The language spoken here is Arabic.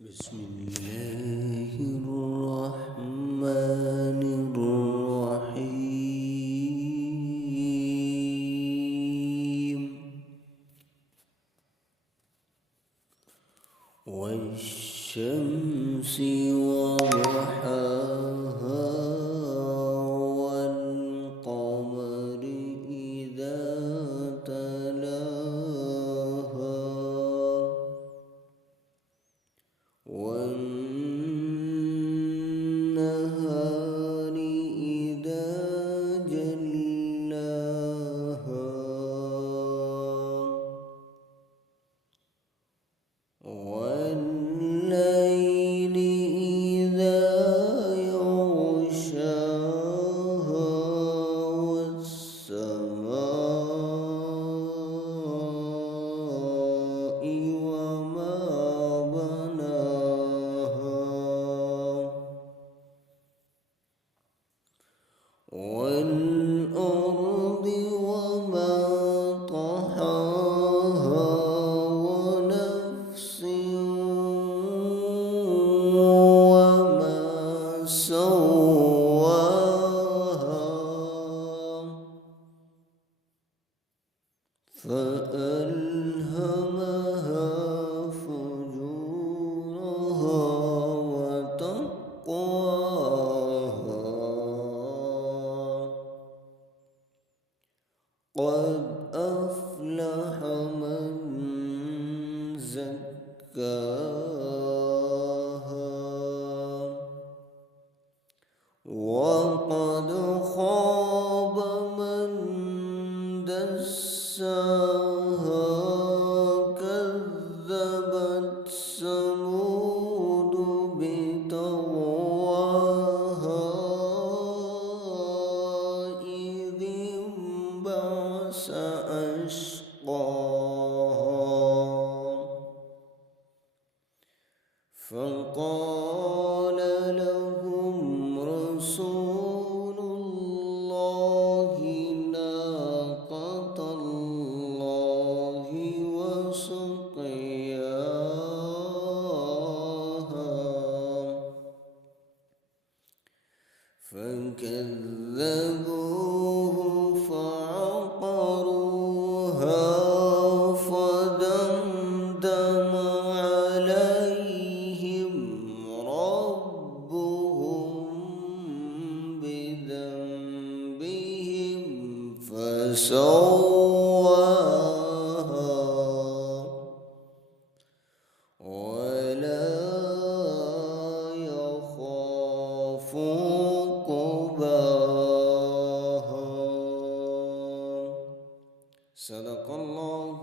بسم الله الرحمن الرحيم والشمس وضحاها والقمر إذا تلاها والنهار إذا جلاها والليل إذا يغشاها والسماء وما بناها والأرض وما طحاها ونفس وما سواها فألهمها فجورها وتقواها قد أفلح من زكاها وقد خاب من دساها كذبت ثمود بطغواها إذ انبعث أشقاها فقال لهم رسول الله ناقة الله وسقياها فكذبوه فعقروها فدمدم عليهم ربهم بذنبهم فسواها ولا يخاف عقباها. صدق الله